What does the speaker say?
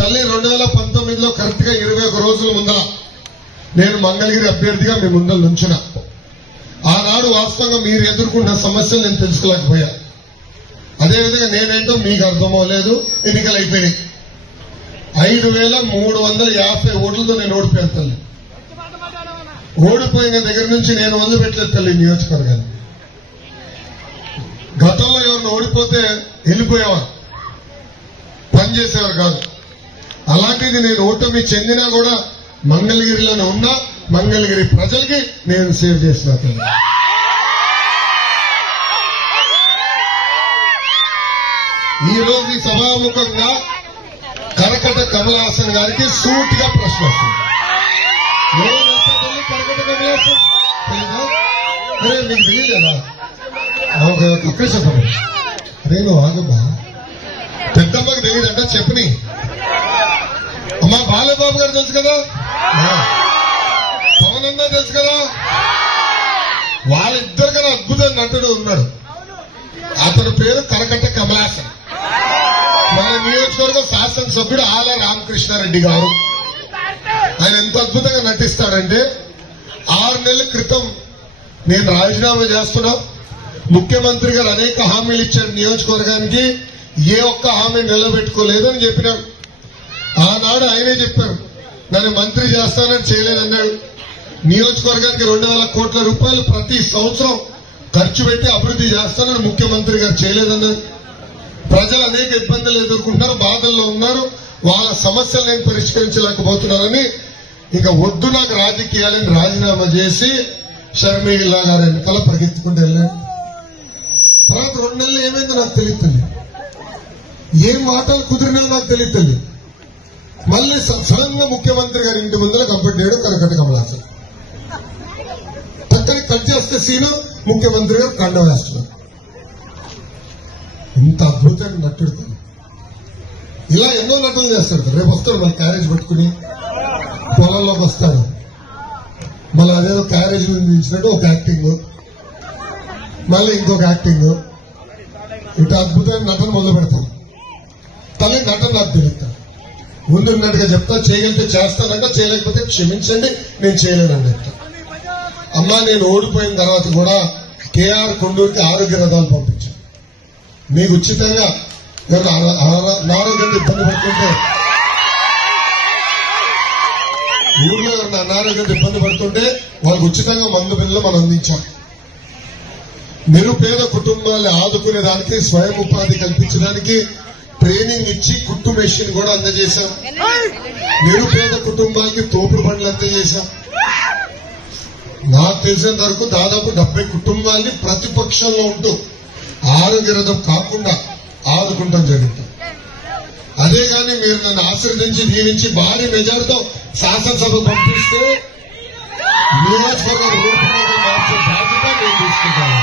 తల్లి 2019లో కరెక్ట్ గా 21 రోజుల ముందర నేను మంగళగిరి అభ్యర్థిగా మీ ముందర నుంచున్నా. ఆనాడు వాస్తవంగా మీరు ఎదుర్కొన్న సమస్యలు నేను తెలుసుకోలేకపోయా. అదేవిధంగా నేనేంటో మీకు అర్థమవలేదు. ఎన్నికలు అయిపోయినాయి. 5350 ఓట్లతో నేను ఓడిపోయాను తల్లి. ఓడిపోయిన దగ్గర నుంచి నేను వదిలిపెట్టలేదు తల్లి నియోజకవర్గాన్ని. గతంలో ఎవరిని ఓడిపోతే వెళ్ళిపోయేవారు, పనిచేసేవారు కాదు. అలాంటిది నేను ఓటమి చెందినా కూడా మంగళగిరిలోనే ఉన్నా. మంగళగిరి ప్రజలకి నేను సేవ్ చేసిన తల్లి. ఈ రోజు ఈ సభాముఖంగా కరకట కమలాసన్ గారికి సూటిగా ప్రశ్న వస్తుంది. కరకట కమలాసన్ అరే మీకు తెలియలేదా? అక్కడ చెప్పండి. అరే నువ్వు ఆగబ్బా, పెద్దమ్మకి తెలియదంట చెప్పని. అమ్మా బాలబాబు గారు తెలుసు కదా, పవన్ అన్నా తెలుసు కదా. వాళ్ళిద్దరు కదా అద్భుతం నటుడు ఉన్నాడు. అతని పేరు కరకట్ట కమలాసన్. మన నియోజకవర్గం శాసనసభ్యుడు ఆల రామకృష్ణారెడ్డి గారు. ఆయన ఎంత అద్భుతంగా నటిస్తాడంటే 6 నెలల క్రితం నేను రాజీనామా చేస్తున్నా, ముఖ్యమంత్రి గారు అనేక హామీలు ఇచ్చాడు నియోజకవర్గానికి, ఏ ఒక్క హామీ నిలబెట్టుకోలేదని చెప్పినాడు. ఆనాడు ఆయనే చెప్పారు నన్ను మంత్రి చేస్తానని చేయలేదన్నాడు. నియోజకవర్గానికి 2,000 కోట్ల రూపాయలు ప్రతి సంవత్సరం ఖర్చు పెట్టి అభివృద్ధి చేస్తానని ముఖ్యమంత్రి గారు చేయలేదన్నారు. ప్రజలు అనేక ఇబ్బందులు ఎదుర్కొంటున్నారు, బాధల్లో ఉన్నారు. వాళ్ళ సమస్యలు నేను పరిష్కరించలేకపోతున్నానని ఇక వద్దు నాకు రాజకీయాలని రాజీనామా చేసి షర్మిల గారి ఎన్నికల పరిగెత్తుకుంటూ వెళ్ళాను. తర్వాత 2 నెలలు ఏమైందో నాకు తెలియదు. ఏం మాటలు కుదిరినా నాకు తెలియదు. మళ్ళీ సడన్ గా ముఖ్యమంత్రి గారి ఇంటి ముందర కంప్లీట్ చేయడం కరకట్ట కమలాసన్. పక్కన కట్ చేస్తే సీను ముఖ్యమంత్రి గారు కండ వేస్తున్నారు. ఇంత అద్భుతంగా నటుడు. ఇలా ఎన్నో నటులు చేస్తాడు. రేపు వస్తాడు మన క్యారేజ్ పట్టుకుని పొలంలోకి వస్తాడు. మళ్ళీ అదేదో క్యారేజ్ నిలిచినట్టు ఒక యాక్టింగ్, మళ్ళీ ఇంకొక యాక్టింగ్. ఇంత అద్భుతమైన నటన మొదలు పెడతాను. తల్లి నటన నాకు తెలుస్తాను. ముందున్నట్టుగా చెప్తా, చేయగలిగితే చేస్తానంట, చేయలేకపోతే క్షమించండి నేను చేయలేనండి చెప్తా. అమ్మా నేను ఓడిపోయిన తర్వాత కూడా కేఆర్ కొండూరుకి ఆరోగ్య రథాలు పంపించాను. మీకు ఉచితంగా అనారోగ్యంతో ఇబ్బంది పడుతుంటే, ఊర్లో ఎవరైనా అనారోగ్యంతో ఇబ్బంది పడుతుంటే వాళ్ళకి ఉచితంగా మందు బిల్లు మనం అందించాం. నిరుపేద కుటుంబాలను ఆదుకునే దానికి, స్వయం ఉపాధి కల్పించడానికి ట్రైనింగ్ ఇచ్చి కుట్టు మెషిన్ కూడా అందజేశాం. నిరుపేద కుటుంబాలకి తోపుడు బండ్లు అందజేశాం. నాకు తెలిసినంత వరకు దాదాపు 70 కుటుంబాలని ప్రతిపక్షంలో ఉంటూ ఆరోగ్య రథం కాకుండా ఆదుకుంటాం జరుగుతుంది. అదే గాని మీరు నన్ను ఆశీర్వదించి దీవించి భారీ మెజార్టీతో శాసనసభ పంపిస్తే నియోజకవర్గ రూపురేఖలు మార్చే బాధ్యత నేను తీసుకుంటాను.